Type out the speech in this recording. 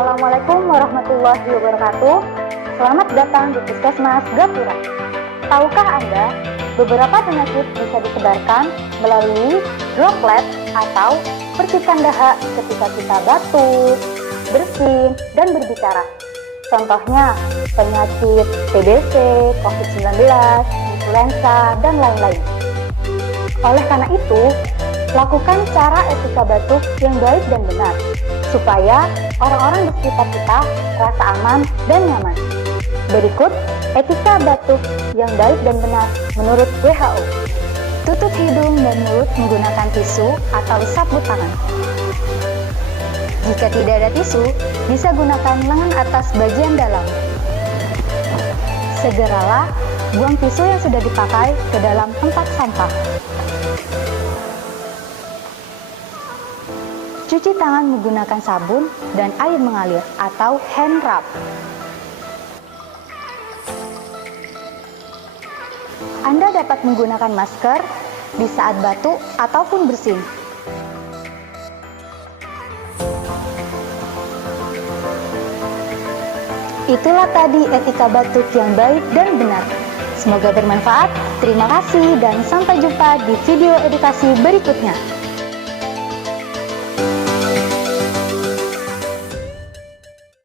Assalamualaikum warahmatullahi wabarakatuh. Selamat datang di Puskesmas Gapura. Tahukah Anda, beberapa penyakit bisa disebarkan melalui droplet atau percikan dahak ketika kita batuk, bersin, dan berbicara. Contohnya, penyakit TBC, COVID-19, influenza, dan lain-lain. Oleh karena itu, lakukan cara etika batuk yang baik dan benar, supaya orang-orang di sekitar kita merasa aman dan nyaman. Berikut etika batuk yang baik dan benar menurut WHO. Tutup hidung dan mulut menggunakan tisu atau sabut tangan. Jika tidak ada tisu, bisa gunakan lengan atas bagian dalam. Segeralah buang tisu yang sudah dipakai ke dalam tempat sampah. Cuci tangan menggunakan sabun dan air mengalir atau hand rub. Anda dapat menggunakan masker di saat batuk ataupun bersin. Itulah tadi etika batuk yang baik dan benar. Semoga bermanfaat. Terima kasih dan sampai jumpa di video edukasi berikutnya.